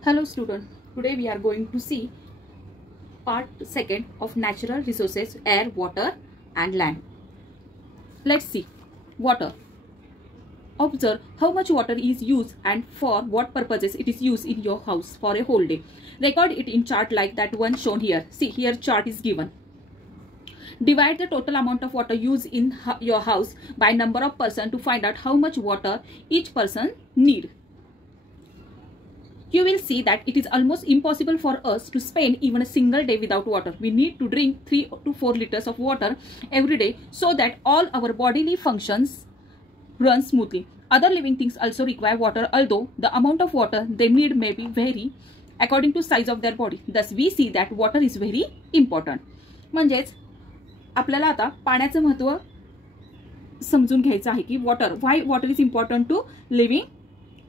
Hello student, today we are going to see part 2 of natural resources, air, water and land. Let's see. Water. Observe how much water is used and for what purposes it is used in your house for a whole day. Record it in chart like that one shown here. See, here chart is given. Divide the total amount of water used in your house by number of person to find out how much water each person need. You will see that it is almost impossible for us to spend even a single day without water. We need to drink 3 to 4 liters of water every day so that all our bodily functions run smoothly. Other living things also require water, although the amount of water they need may be vary according to size of their body. Thus we see that water is very important. म्हणजेच आपल्याला आता पाण्याचं महत्त्व समजून घ्यायचं आहे की why water is important to living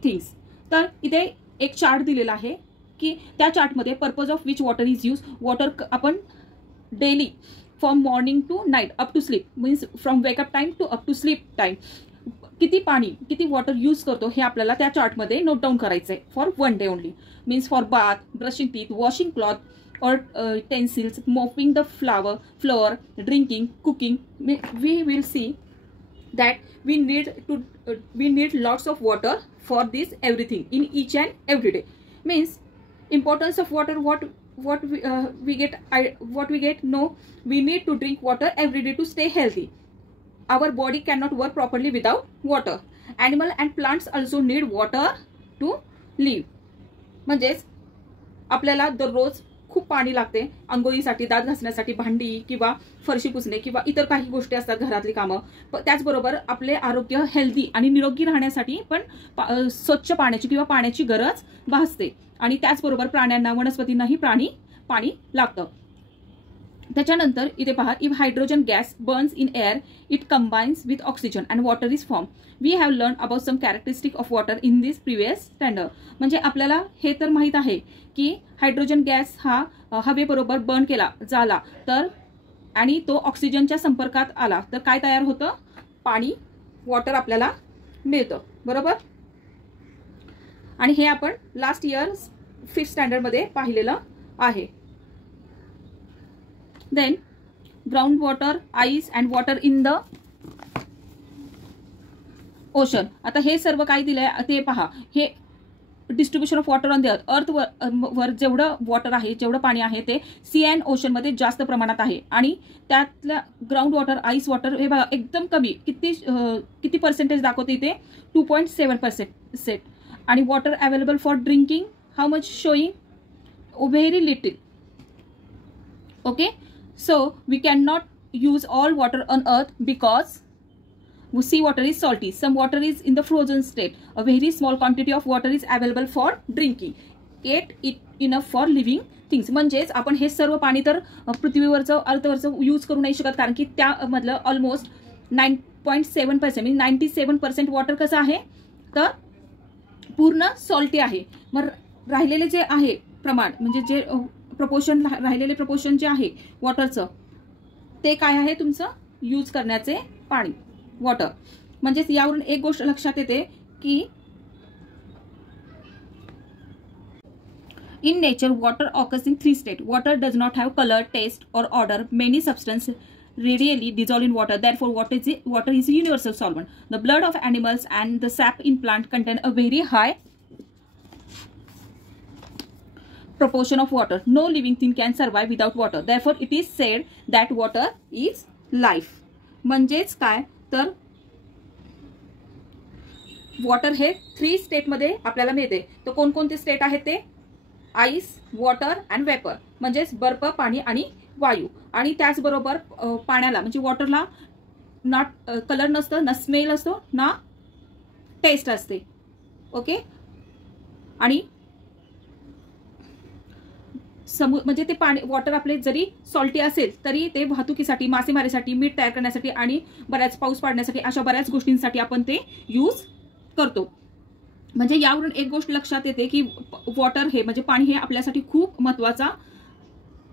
things. तर इथे एक चार्ट दिलेला आहे की त्या चार्टमध्ये purpose of which water is use. Water आपण daily from morning to night up to sleep means from wake up time to up to sleep time किती पाणी किती वॉटर यूज करतो हे आपल्याला त्या चार्टमध्ये नोट डाऊन करायचं आहे for one day only. Means for bath, brushing teeth, washing cloth or utensils, mopping the floor, drinking, cooking. We will see that we need lots of water for this everything in each and every day. Means importance of water. What we get. No, we need to drink water every day to stay healthy. Our body cannot work properly without water. Animal and plants also need water to live. म्हणजेच आपल्याला दररोज खूप पाणी लागते अंघोळीसाठी, दात घासण्यासाठी, भांडी किंवा फरशी पुसणे किंवा इतर काही गोष्टी असतात घरातली कामं. त्याचबरोबर आपले आरोग्य हेल्दी आणि निरोगी राहण्यासाठी पण स्वच्छ पाण्याची किंवा पाण्याची गरज भासते. आणि त्याचबरोबर प्राण्यांना, वनस्पतींनाही पाणी लागतं. त्याच्यानंतर इथे पहा, if hydrogen gas burns in air it combines with oxygen and water is form. We have learn about some characteristic of water in this previous standard. म्हणजे आपल्याला हे तर माहित आहे की हायड्रोजन गॅस हा हवेबरोबर बर्न केला झाला तर आणि तो ऑक्सिजनच्या संपर्कात आला तर काय तयार होतं? पाणी, वॉटर आपल्याला मिळतं. बरोबर. आणि हे आपण लास्ट इयर 5th स्टँडर्डमध्ये पाहिलेलं आहे. Then groundwater, ice and water in the ocean. आता हे सर्व काय दिलंय ते पहा. हे distribution of water on the earth वर जेवढं वॉटर आहे, जेवढं पाणी आहे ते सी अँड ओशन मध्ये जास्त प्रमाणात आहे. आणि त्यातल्या ग्राउंड वॉटर, आईस वॉटर हे बघा एकदम कमी. किती पर्सेंटेज दाखवते इथे? 2.7%. आणि water available for drinking how much showing? Very little. Okay. So we cannot use all water on earth because sea water is salty. Some water is in the frozen state. A very small quantity of water is available for drinking. Yet it enough for living things. म्हणजेच आपण हे सर्व पाणी तर पृथ्वीवरचं, अर्थवरचं use करू नाही शकत कारण की त्यामधलं ऑलमोस्ट 9.7% म्हणजे 97% वॉटर कसं आहे तर पूर्ण सॉल्टी आहे. मग राहिलेले जे आहे प्रमाण म्हणजे जे राहिलेले प्रपोर्शन जे आहे वॉटरचं ते काय आहे? तुमचं यूज करण्याचे पाणी, वॉटर. म्हणजेच यावरून एक गोष्ट लक्षात येते की in nature water occurs in 3 state. Water does not have colour, taste or odour. Many substance readily dissolve in water. Therefore water is a universal solvent. The blood of animals and the sap in plant contain a very high proportion of water. No living thing can survive without water. Therefore it is said that water is life. म्हणजेच काय तर water हे 3 state मध्ये आपल्याला मिळते. तर कोणकोणते state आहेत ते? Ice, water and vapour. म्हणजेच बर्फ, पाणी आणि वायू. आणि त्याचबरोबर पाण्याला म्हणजे वॉटरला ना कलर नसतं, ना स्मेल असतो, ना टेस्ट असते. ओके. आणि म्हणजे ते पाणी, वॉटर आपले जरी सॉल्टी असेल तरी ते वाहतुकीसाठी, मासेमारीसाठी, मीठ तयार करण्यासाठी आणि बऱ्याच पाऊस पाडण्यासाठी अशा बऱ्याच गोष्टींसाठी आपण ते यूज करतो. म्हणजे यावरून एक गोष्ट लक्षात येते की वॉटर हे म्हणजे पाणी हे आपल्यासाठी खूप महत्त्वाचा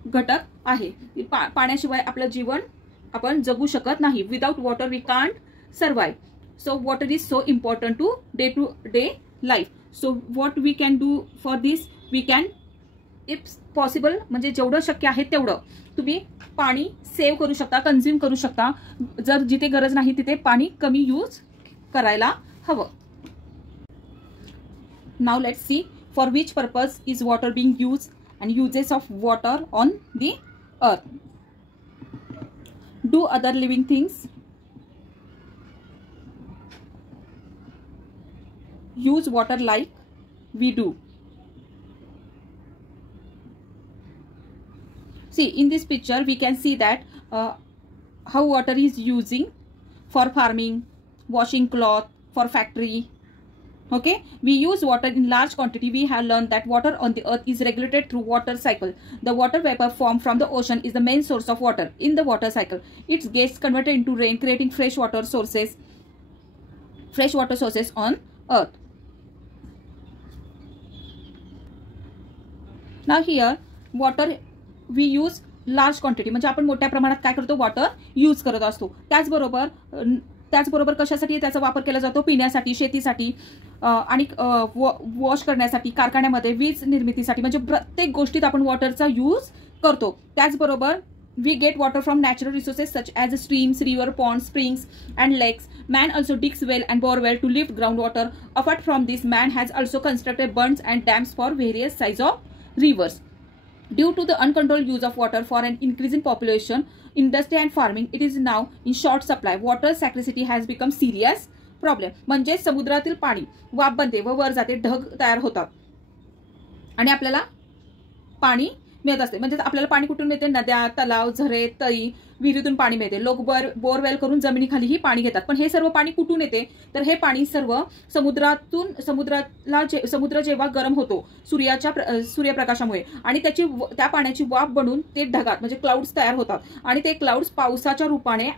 घटक आहे. पाण्याशिवाय आपलं जीवन आपण जगू शकत नाही. Without water we can't survive. So water is so important today life. So what we can do for this? We can if possible म्हणजे जेवढं शक्य आहे तेवढं तुम्ही पाणी सेव्ह करू शकता, कन्झ्युम करू शकता. जर जिथे गरज नाही तिथे पाणी कमी यूज करायला हवं. Now let's see for which purpose is water being use and uses of water on the earth. Do other living things use water like we do? See, in this picture we can see that how water is using for farming, washing cloth, for factory. Okay, we use water in large quantity. We have learned that water on the earth is regulated through water cycle. The water vapor formed from the ocean is the main source of water in the water cycle. It gets converted into rain, creating fresh water sources on earth. Now here water we use large quantity म्हणजे आपण मोठ्या प्रमाणात काय करतो, water use करत असतो. त्याचबरोबर कशासाठी त्याचा वापर केला जातो, पिण्यासाठी, शेतीसाठी आणि वॉश करण्यासाठी, कारखान्यामध्ये, वीज निर्मितीसाठी, म्हणजे प्रत्येक गोष्टीत आपण वॉटरचा यूज करतो. त्याचबरोबर we get water from natural resources such as streams, river, ponds, springs and lakes. Man also digs well and bore well to lift groundwater. Apart from this, man has also constructed bunds and dams for various size of rivers. Due to the uncontrolled use of water for an increasing population, industry and farming, it is now in short supply. Water scarcity has become serious problem. म्हणजे समुद्रातील पाणी वाफ बनते व वर जाते, ढग तयार होतात आणि आपल्याला पाणी मिळत असते. म्हणजे आपल्याला पाणी कुठून मिळते, नद्या, तलाव, झरे, तळी, विहिरीतून पाणी मिळते. लोक बोरवेल करून जमिनीखालीही पाणी घेतात. पण हे सर्व पाणी कुठून येते, तर हे पाणी सर्व समुद्र जेव्हा गरम होतो सूर्यप्रकाशामुळे आणि त्या पाण्याची वाफ बनून ते ढगात म्हणजे क्लाउड्स तयार होतात आणि ते क्लाउड्स पावसाच्या रूपाने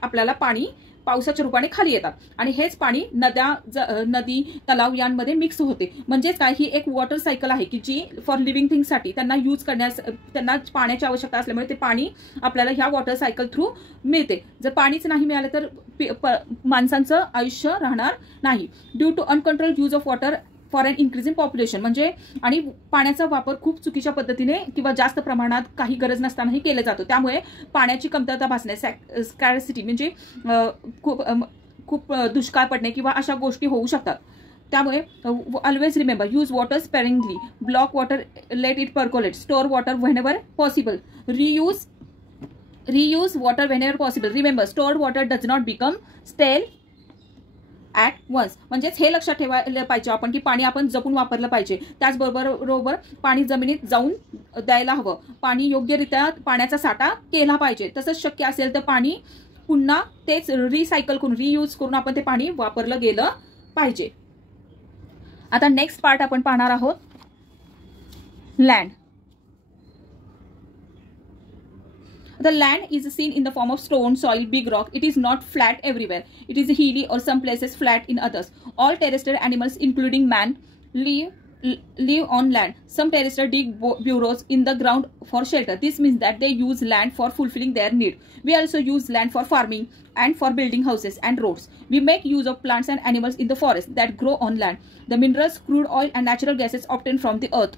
खाली येतात आणि हेच पाणी नदी, तलाव यांमध्ये मिक्स होते. म्हणजेच काय, ही एक वॉटर सायकल आहे की जी फॉर लिव्हिंग थिंग्ससाठी त्यांना पाण्याची आवश्यकता असल्यामुळे ते पाणी आपल्याला ह्या वॉटर सायकल थ्रू मिळते. जर पाणीच नाही मिळालं तर माणसांचं आयुष्य राहणार नाही. Due to uncontrol use of water for an increasing population म्हणजे आणि पाण्याचा वापर खूप चुकीच्या पद्धतीने किंवा जास्त प्रमाणात काही गरज नसतानाही केला जातो. त्यामुळे पाण्याची कमतरता भासणे, स्कॅर्सिटी म्हणजे खूप दुष्काळ पडणे किंवा अशा गोष्टी होऊ शकतात. त्यामुळे always remember, use water sparingly, block water, let it percolate, store water whenever possible, reuse water whenever possible. Remember, stored water does not become stale at once. म्हणजेच हे लक्षात ठेवायला पाहिजे आपण की पाणी आपण जपून वापरलं पाहिजे. त्याचबरोबर पाणी जमिनीत जाऊन द्यायला हवं. पाणी योग्यरित्या पाण्याचा साठा केला पाहिजे. तसंच शक्य असेल तर पाणी पुन्हा तेच रियूज करून आपण ते पाणी वापरलं गेलं पाहिजे. आता नेक्स्ट पार्ट आपण पाहणार आहोत, land. The land is seen in the form of stone, soil, big rock. It is not flat everywhere. It is hilly or some places flat in others. All terrestrial animals, including man, live on land. Some terrestrial dig burrows in the ground for shelter. This means that they use land for fulfilling their need. We also use land for farming and for building houses and roads. We make use of plants and animals in the forest that grow on land. The minerals, crude oil and natural gases obtained from the earth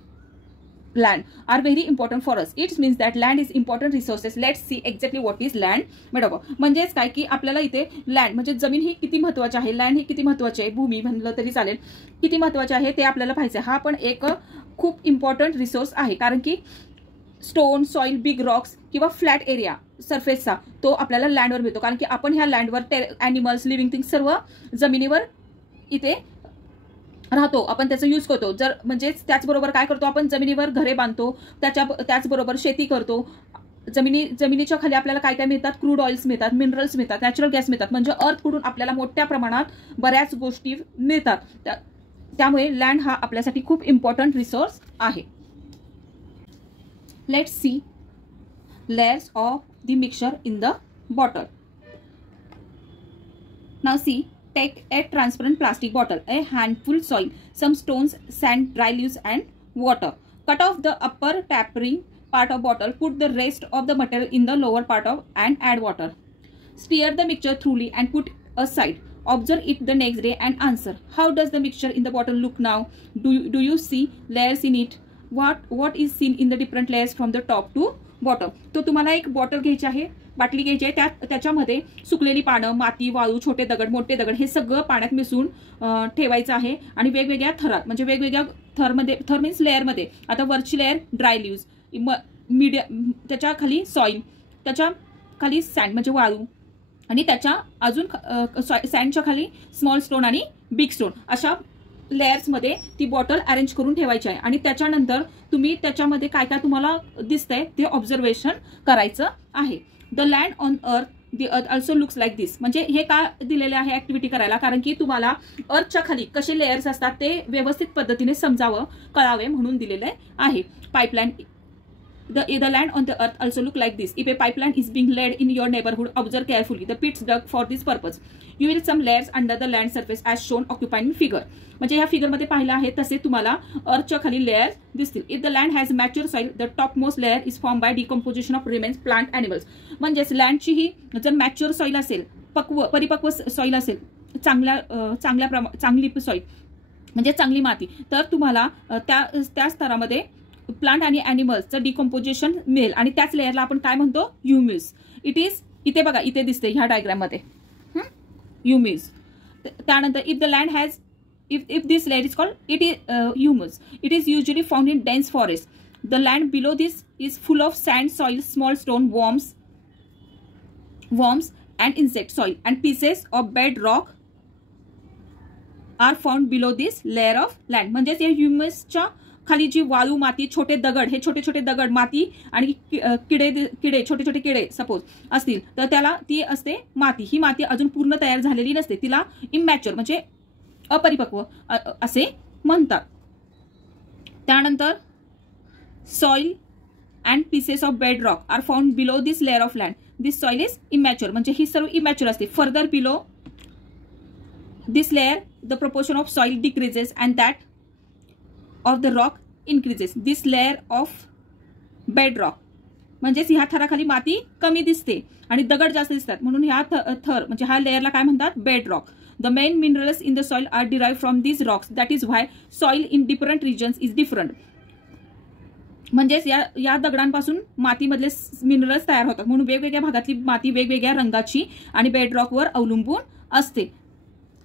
land are very important for us. It means that land is important resources. Let's see exactly what is land made of. म्हणजेच काय की आपल्याला इथे land म्हणजे जमीन ही किती महत्त्वाची आहे, लँड ही किती महत्त्वाची आहे, भूमी म्हणलं तरी चालेल, किती महत्त्वाची आहे ते आपल्याला पाहिजे. हा पण एक खूप इम्पॉर्टंट रिसोर्स आहे. कारण की स्टोन, सॉइल, बिग रॉक्स किंवा फ्लॅट एरिया सरफेसचा तो आपल्याला लँडवर मिळतो. कारण की आपण ह्या लँडवर ॲनिमल्स, लिव्हिंग थिंग्स सर्व जमिनीवर इथे राहतो, आपण त्याचा यूज करतो. जर म्हणजेच त्याचबरोबर काय करतो, आपण जमिनीवर घरे बांधतो, त्याचबरोबर शेती करतो. जमिनीच्या खाली आपल्याला काय काय मिळतात, क्रूड ऑइल्स मिळतात, मिनरल्स मिळतात, नॅचरल गॅस मिळतात. म्हणजे अर्थकडून आपल्याला मोठ्या प्रमाणात बऱ्याच गोष्टी मिळतात. त्यामुळे लँड हा आपल्यासाठी खूप इम्पॉर्टंट रिसोर्स आहे. Let's see layers of the mixture in the bottle. Now see, take a transparent plastic bottle, a handful soil, some stones, sand, dry leaves and water. Cut off the upper tapering part of bottle, put the rest of the material in the lower part and add water. Stir the mixture thoroughly and put aside. Observe it the next day and answer. How does the mixture in the bottle look now? Do you see layers in it? what is seen in the different layers from the top to bottom. तो तुम्हाला एक bottle घ्यायची आहे, बाटली घ्यायची आहे, त्याच्यामध्ये सुकलेली पानं, माती, वाळू, छोटे दगड, मोठे दगड हे सगळं पाण्यात मिसळून ठेवायचं आहे आणि वेगवेगळ्या थरात म्हणजे वेगवेगळ्या थरमध्ये, थर मीन्स लेअरमध्ये, आता वरची लेअर ड्राय लिव्स, मीडियम त्याच्या खाली सॉइल, त्याच्या खाली सँड म्हणजे वाळू आणि त्याच्या अजून सँडच्या खाली स्मॉल स्टोन आणि बिग स्टोन, अशा लेयर्समध्ये ती बॉटल अरेंज करून ठेवायची आहे. आणि त्याच्यानंतर तुम्ही त्याच्यामध्ये काय काय तुम्हाला दिसतंय ते ऑब्झर्वेशन करायचं आहे. The land on earth also looks like this. म्हणजे हे का दिलेले आहे ऍक्टिव्हिटी करायला, कारण की तुम्हाला अर्थच्या खाली कसे लेयर्स असतात ते व्यवस्थित पद्धतीने समजावं, कळावे म्हणून दिलेले आहे. Pipeline, The land on the earth also look like this. If a pipeline is being laid in your neighborhood, observe carefully. The pits dug for this purpose. You will some layers under the land surface as shown occupying figure. म्हणजे ह्या figure मध्ये पाहिलं आहे तसे तुम्हाला अर्थच्या खाली layers दिसतील. If the land has mature soil, the topmost layer is formed by decomposition of remains plant animals. म्हणजेच लँडची ही जर मॅच्युअर सॉइल असेल, परिपक्व सॉइल असेल, चांगली सॉइल म्हणजे चांगली माती, तर तुम्हाला त्या स्तरामध्ये प्लांट आणि ॲनिमल्सचं डिकम्पोजिशन मिळेल आणि त्याच लेअरला आपण काय म्हणतो, ह्युम्यूस. इट इज, इथे बघा इथे दिसते ह्या डायग्राम मध्ये ह्युम्यूस. त्यानंतर if the land has, if this layer is called, it is humus. It is usually found in dense forest. The land below this is full of sand, soil, small stone, worms and insect soil and pieces of bedrock are found below this layer of land. म्हणजेच या ह्युमसच्या खाली जी वाळू, माती, छोटे दगड, हे छोटे छोटे दगड, माती आणि किडे, छोटे छोटे किडे सपोज असतील तर त्याला ती असते माती. ही माती अजून पूर्ण तयार झालेली नसते, तिला इमॅच्युअर म्हणजे अपरिपक्व असे म्हणतात. त्यानंतर soil and pieces of bed rock are found below this layer of land. This soil is immature म्हणजे ही सर्व इमॅच्युअर असते. Further below this layer the proportion of soil decreases and that of the rock increases. This layer of bedrock म्हणजेच ह्या थराखाली माती कमी दिसते आणि दगड जास्त दिसतात म्हणून ह्या थर म्हणजे ह्या लेअरला काय म्हणतात, bedrock. The main minerals in the soil are derived from these rocks. That is why soil in different regions is different. म्हणजेच या दगडांपासून मातीमधले मिनरल्स तयार होतात म्हणून वेगवेगळ्या भागातली माती वेगवेगळ्या रंगाची आणि बेडरॉकवर अवलंबून असते.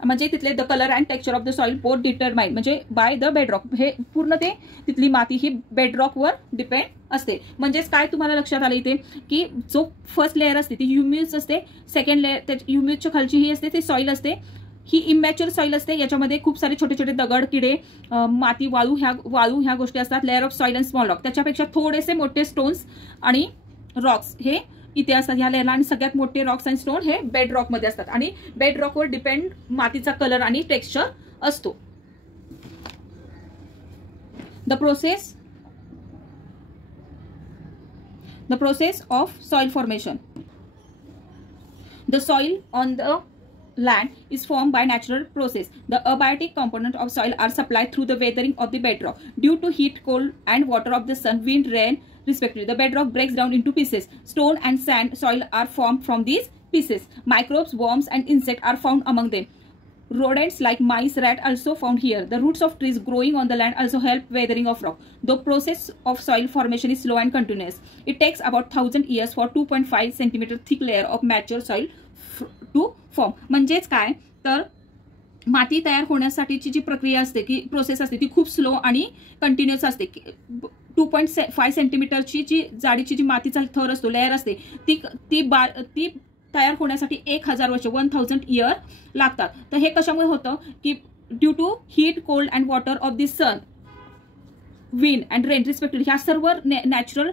म्हणजे तिथले the colour and texture of the soil both determine म्हणजे बाय द बेडरॉक. हे पूर्ण ते तिथली माती ही बेडरॉकवर डिपेंड असते. म्हणजेच काय तुम्हाला लक्षात आलं इथे की जो फर्स्ट लेअर असते ती ह्युम्यूस असते, सेकंड लेअर ह्युम्यूसच्या खालची ही असते ती सॉइल असते, ही इमॅच्युअर सॉइल असते. याच्यामध्ये खूप सारे छोटे छोटे दगड, किडे, माती, वाळू ह्या गोष्टी असतात. Layer of soil and small rock त्याच्यापेक्षा थोडेसे मोठे स्टोन्स आणि रॉक्स हे इथे असतात ह्या लेअरला आणि सगळ्यात मोठे रॉक्स अँड स्टोन हे बेड रॉक मध्ये असतात आणि बेड रॉकवर डिपेंड मातीचा कलर आणि टेक्स्चर असतो. The process of soil formation. The soil on the land is formed by natural process. The abiotic component of soil are supplied through the weathering of the bedrock. Due to heat, cold and water of the sun, wind, rain respectively, the bedrock breaks down into pieces. Stone and sand soil are formed from these pieces. Microbes, worms and insects are found among them. Rodents like mice, rat also found here. The roots of trees growing on the land also help weathering of rock. The process of soil formation is slow and continuous. It takes about 1000 years for 2.5 cm thick layer of mature soil to form. म्हणजेच काय तर माती तयार होण्यासाठीची जी प्रक्रिया असते की process असते ती खूप स्लो आणि कंटिन्युअस असते. 2.5 सेंटीमीटरची जी जाडीची जी मातीचा थर असतो, लेअर असते ती तयार होण्यासाठी 1000 वर्ष 1000 इयर लागतात. तर हे कशामुळे होतं की due to heat, cold and water of the sun, wind and rain respectively ह्या सर्व नॅचरल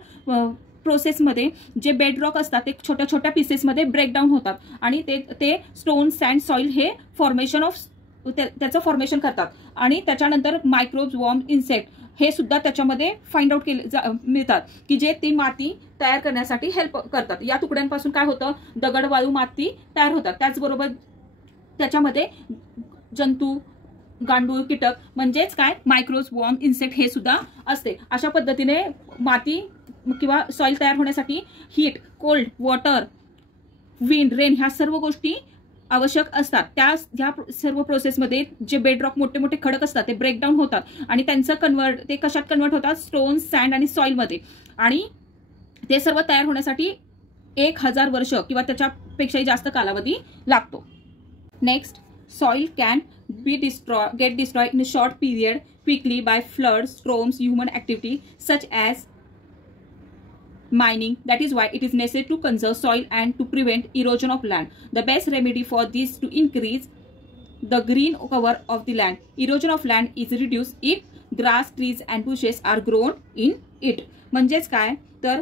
प्रोसेसमध्ये जे बेडरॉक असतात ते छोट्या छोट्या पीसेसमध्ये ब्रेकडाऊन होतात आणि ते स्टोन, सँड, सॉइल हे त्याचं फॉर्मेशन करतात आणि त्याच्यानंतर मायक्रोब्स, वॉर्म, इन्सेक्ट हे सुद्धा त्याच्यामध्ये फाइंड आउट मिळतात की जे ती माती तयार करण्यासाठी हेल्प करतात. या तुकड्यांपासून काय होतं, दगड, वाळू, माती तयार होतात. त्याचबरोबर त्याच्यामध्ये जंतू, गांडूळ, कीटक म्हणजेच काय मायक्रोब्स, वॉर्म, इन्सेक्ट हे सुद्धा असते. अशा पद्धतीने माती किंवा सॉइल तयार होण्यासाठी heat, cold, water, wind, rain ह्या सर्व गोष्टी आवश्यक असतात. ह्या सर्व प्रोसेसमध्ये जे बेडरॉक मोठे मोठे खडक असतात ते ब्रेकडाऊन होतात आणि त्यांचं ते कशात कन्वर्ट होतात, स्टोन, सँड आणि सॉइलमध्ये. आणि ते सर्व तयार होण्यासाठी 1000 वर्ष किंवा त्याच्यापेक्षाही जास्त कालावधी लागतो. Next, soil can get destroyed in a short period quickly by floods, storms, human activity such as mining. That is why it is necessary to conserve soil and to prevent erosion of land. The best remedy for this to increase the green cover of the land. Erosion of land is reduced if grass, trees and bushes are grown in it. म्हणजेच काय तर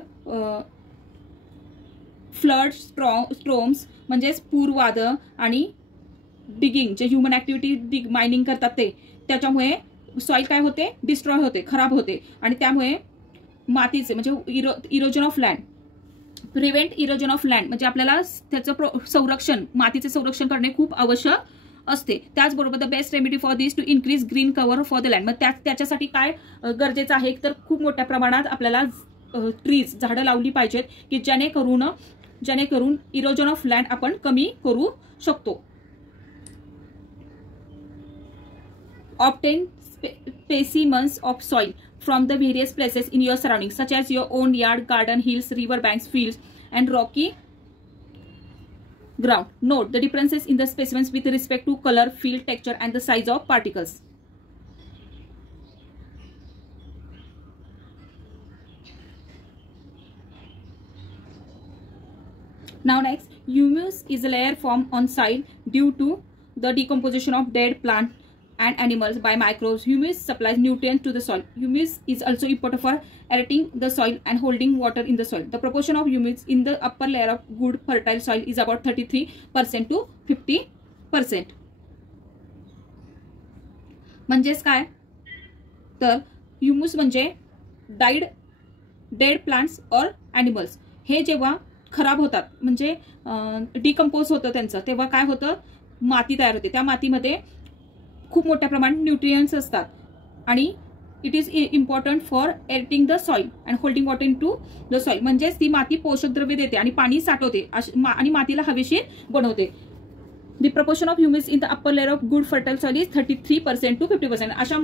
flood, storms म्हणजेच पूर, वादळ आणि digging, जे human activity mining करतात ते, त्याच्यामुळे सॉइल काय होते, डिस्ट्रॉय होते, खराब होते. आणि त्यामुळे मातीचे म्हणजे erosion of land, prevent erosion of land म्हणजे आपल्याला त्याचं संरक्षण, मातीचे संरक्षण करणे खूप आवश्यक असते. त्याचबरोबर the best remedy for this to increase green cover for the land. मग त्याच्यासाठी काय गरजेचं आहे तर खूप मोठ्या प्रमाणात आपल्याला ट्रीज, झाडं लावली पाहिजेत की जेणेकरून इरोजन ऑफ लँड आपण कमी करू शकतो. Obtain specimens of soil from the various places in your surroundings, such as your own yard, garden, hills, river banks, fields, and rocky ground. Note the differences in the specimens with respect to color, feel, texture, and the size of particles. Now next, humus is a layer formed on soil due to the decomposition of dead plant and animals by microbes. Humus supplies nutrients to the soil. Humus is also important for aerating the soil and holding water in the soil. The proportion of humus in the upper layer of good fertile soil is about 33% to 50%. म्हणजेच काय तर humus म्हणजे dead plants और animals हे जेव्हा खराब होतात म्हणजे डिकम्पोज होतं त्यांचं, तेव्हा काय होतं, माती तयार होते. त्या मातीमध्ये खूप मोठ्या प्रमाणात न्यूट्रिएंट्स असतात आणि it is important for airing the soil and holding water into the soil. म्हणजेच ती माती पोषक द्रव्य देते आणि पाणी साठवते आणि मातीला हवेशीर बनवते. The proportion of humus in the upper layer of good fertile soil is 33% to 50%. अशा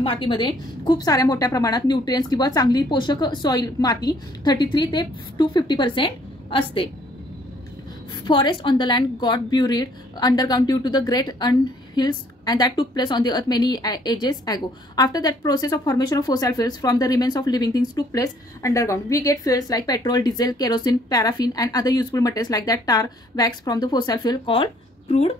मातीमध्ये खूप साऱ्या मोठ्या प्रमाणात न्यूट्रिएंट्स किंवा चांगली पोषक सॉइल माती 33 ते 50% असते. Forest on the land got buried underground due to the great hills, and that took place on the earth many ages ago. After that process of formation of fossil fuels from the remains of living things took place underground, we get fuels like petrol, diesel, kerosene, paraffin, and other useful materials like that tar, wax from the fossil fuel called crude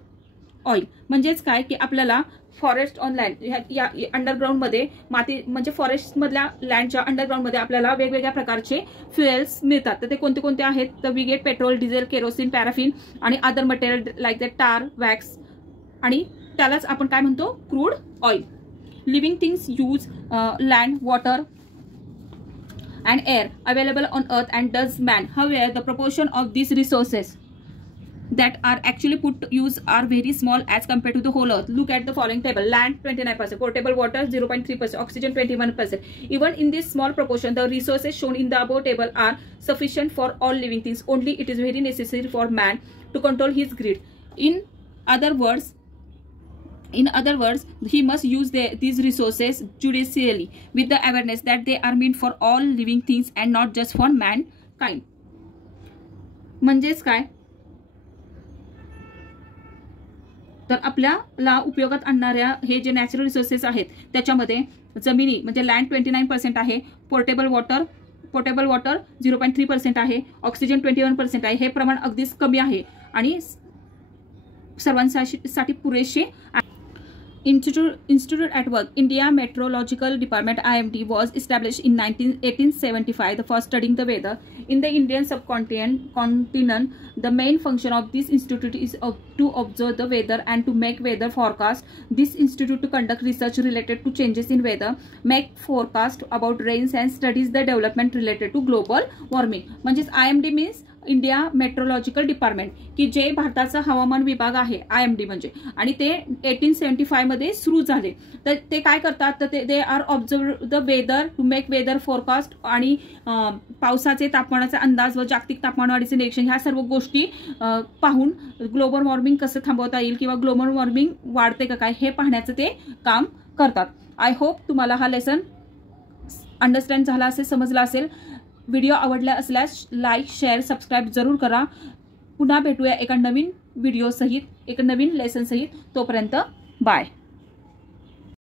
oil. म्हणजेच काय की आपल्याला forest on land या underground मध्ये माती म्हणजे forest मधल्या लँडच्या underground मध्ये आपल्याला वेगवेगळ्या प्रकारचे फ्युएल्स मिळतात. तर ते कोणते कोणते आहेत तर we get petrol, diesel, kerosene, paraffin आणि other material like that tar, wax आणि त्यालाच आपण काय म्हणतो crude oil. Living things use land, water and air available on earth and does man. However, the proportion of these resources that are actually put to use are very small as compared to the whole earth. Look at the following table. Land 29%, potable water 0.3%, oxygen 21%. Even in this small proportion, the resources shown in the above table are sufficient for all living things. Only it is very necessary for man to control his greed. In other words, he must use these resources judiciously with the awareness that they are meant for all living things and not just for mankind. म्हणजेच काय तर आपल्याला उपयोगात आणणाऱ्या हे जे natural resources आहेत त्याच्यामध्ये जमिनी म्हणजे लँड 29% आहे, पोर्टेबल वॉटर 0.3% आहे, ऑक्सिजन 21% आहे. हे प्रमाण अगदीच कमी आहे आणि सर्वांसाठी पुरेसे. Institute at Work, India Meteorological Department (IMD) was established in 1875 for studying the weather in the Indian subcontinent. The main function of this institute is to observe the weather and to make weather forecast. This institute to conduct research related to changes in weather, make forecast about rains and studies the development related to global warming. म्हणजेच IMD means India meteorological department, की जे भारताचा हवामान विभाग आहे, IMD म्हणजे, आणि ते 1875 मध्ये सुरू झाले. तर ते काय करतात, तर ते are observe the weather to make weather forecast, आणि पावसाचे, तापमानाचा अंदाज व जागतिक तापमानवाढीचे निरीक्षण, ह्या सर्व गोष्टी पाहून ग्लोबल वॉर्मिंग कसं थांबवता येईल किंवा ग्लोबल वॉर्मिंग वाढते का काय हे पाहण्याचं ते काम करतात. आय होप तुम्हाला हा लेसन अंडरस्टँड झाला असेल, समजला असेल. व्हिडिओ आवडला असल्यास लाईक, शेअर, सबस्क्राईब जरूर करा. पुन्हा भेटूया एका नवीन व्हिडिओ सहित, एका नवीन लेसन सहित. तोपर्यंत बाय.